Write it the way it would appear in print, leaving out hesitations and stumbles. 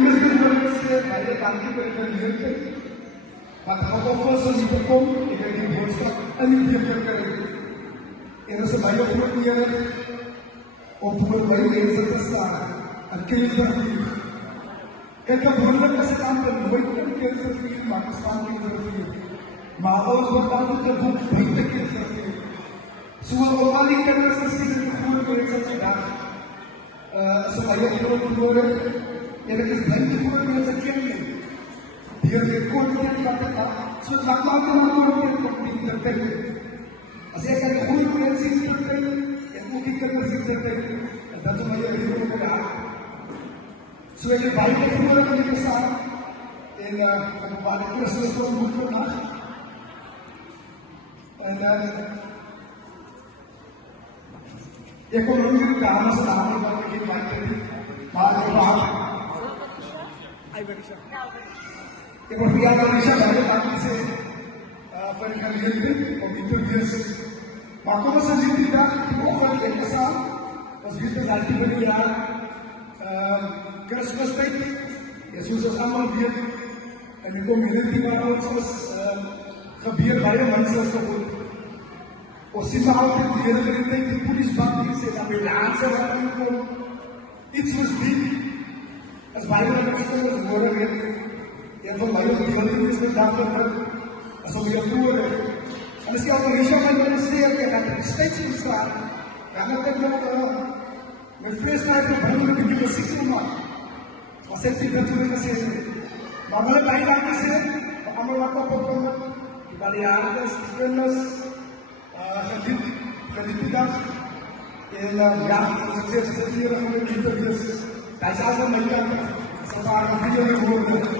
Eerste wil ek sê, baie dankie vir die geleentheid. Wat geoffers is hier gekom, ek het die boodskap in die beker kry. En is 'n baie groot eer om voor my mense te staan, en Keizerrivier. Kyk, gewoonlik as ek amper nooit in Keizerrivier, maar ek staan Keizerrivier. Maar ons word altyd geboek buite Keizerrivier. So om al die kinders te sien in die groot mense vandag, is 'n baie groot nodig. En ek is blij die groot mense ken nie. Deur die kontent wat ek had, so dat maak jy maar kontent op die internet. As ek aan die groot mense internet, ek moet die kinders internet, en dat is my heel op die hart. So ek het baie vroeg in die gestaan, en ek waar die Christus ontmoet vandag. En ek kom nog nie die dames en dames wat ek hier baie kredit, maar ek vraag. Ik word via Marisha baie dankie sê vir die geleentheid om hier te wees. Maar kom ons in die dag, die oggend ek gesaan, ons weet ons altyd vir die jaar Kersfeestyd. Ja, soos ons almal weet, in die community waar ons is, gebeur baie mense gevoel. Ons sien maar altyd die hele geleentheid, die polisbakkies en ambulance wat inkom. Iets soos die, is baie wat ons kinders nodig het. En van my opdeling is dit dat as om jou vroeg. En as jy al Marisha my wil sê, ek het die steeds gestaan, dan het ek nog my vreesnaai verbring met die muziek gemaakt. Was ek dit natuurlijk gesê. Maar wil ek baie dankie sê, vir allemaal wat opgekom het, die Baleaardes, die kinders, geniet die dag. En ja, as ek sê, dit is hier om my te wees. Dat is al van my kant, as ek daar van 4 woorde.